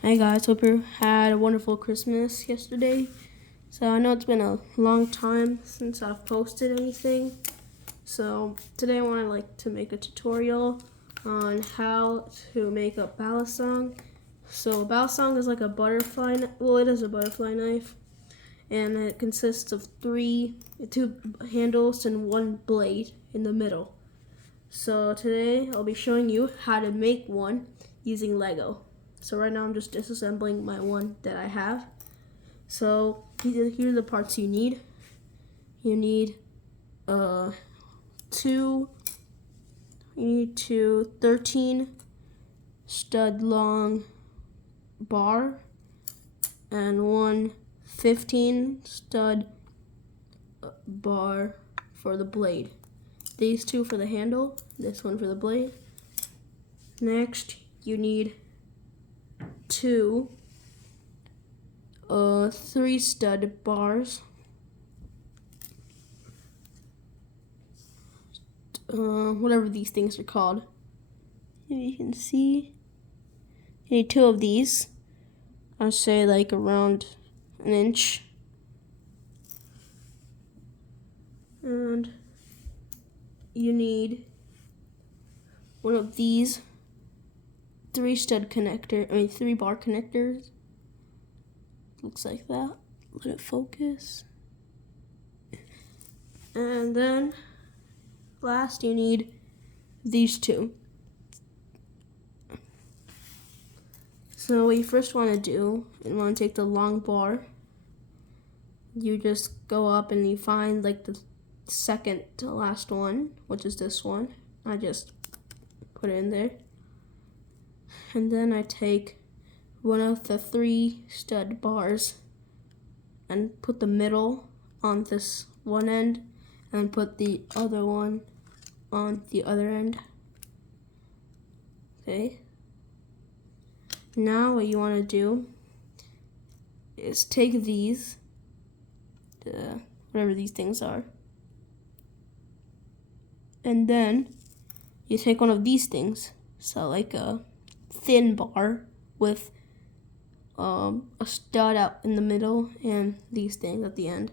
Hey guys, hope you had a wonderful Christmas yesterday. So I know it's been a long time since I've posted anything. So today I want to make a tutorial on how to make a balisong. So a balisong is like a butterfly, it is a butterfly knife, and it consists of two handles and one blade in the middle. So today I'll be showing you how to make one using Lego. So right now I'm just disassembling my one that I have. So here are the parts you need. You need two 13 stud long bar and one 15 stud bar for the blade. These two for the handle, this one for the blade. Next, you need two 3 stud bars, whatever these things are called. You can see you need 2 of these. I'll say like around an inch. And you need one of these 3 bar connectors. Looks like that. Let it focus. And then last you need these 2. So what you first want to do, you want to take the long bar. You just go up and you find like the second to last one, which is this one. I just put it in there. And then I take one of the 3 stud bars and put the middle on this one end and put the other one on the other end. Okay. Now what you want to do is take these, whatever these things are, and then you take one of these things, so like a thin bar with a stud out in the middle and these things at the end.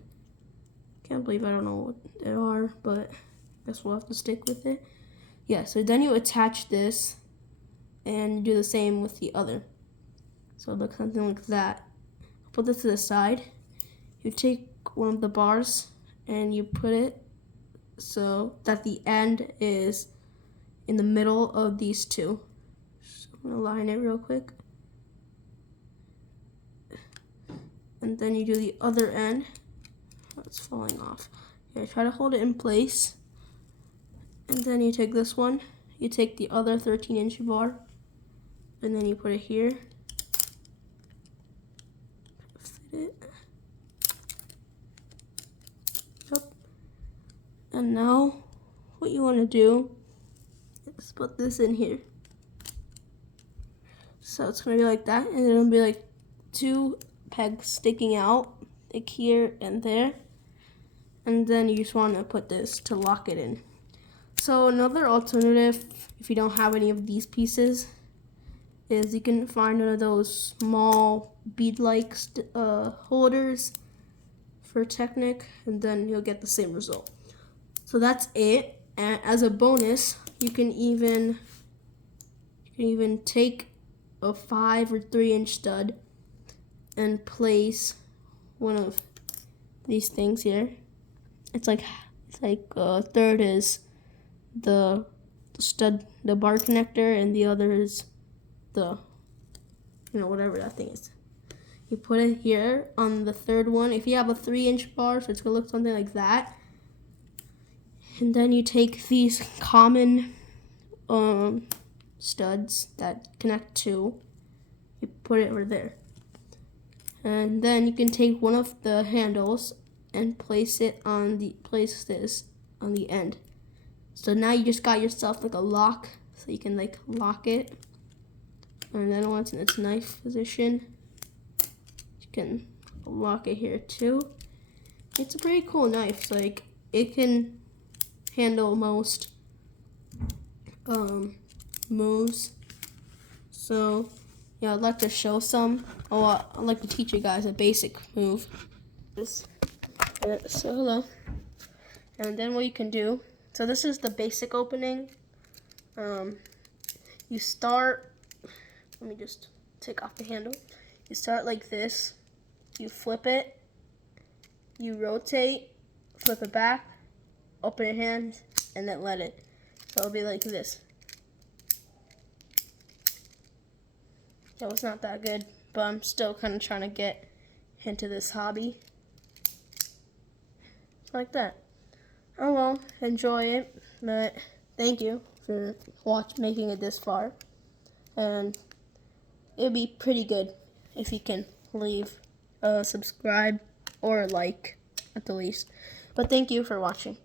Can't believe I don't know what they are, but I guess we'll have to stick with it. Yeah, so then you attach this and you do the same with the other. So it looks something like that. Put this to the side. You take one of the bars and you put it so that the end is in the middle of these 2. So I'm gonna line it real quick. And then you do the other end. Oh, it's falling off. Okay, try to hold it in place. And then you take this one. You take the other 13-inch bar. And then you put it here. Fit it. Yep. And now, what you want to do is put this in here. So it's going to be like that. And it'll be like 2 pegs sticking out, like here and there. And then you just want to put this to lock it in. So another alternative, if you don't have any of these pieces, is you can find one of those small bead-like holders for Technic, and then you'll get the same result. So that's it. And as a bonus, you can even take a 5 or 3-inch stud and place one of these things here. It's like a third is the stud, the bar connector, and the other is the, whatever that thing is. You put it here on the third one. If you have a 3-inch bar, so it's gonna look something like that. And then you take these common studs that connect to, you put it over there. And then you can take one of the handles and place this on the end. So now you just got yourself like a lock, so you can like lock it. And then once in its knife position, you can lock it here too. It's a pretty cool knife. So like it can handle most moves. So I'd like to show some. I'd like to teach you guys a basic move. So hello. And then what you can do, so this is the basic opening. You start, let me just take off the handle. You start like this, you flip it, you rotate, flip it back, open your hand, and then let it. So it'll be like this. That was not that good, but I'm still kind of trying to get into this hobby. Like that. Oh well, enjoy it, but thank you for making it this far. And it'd be pretty good if you can leave a subscribe or a like at the least. But thank you for watching.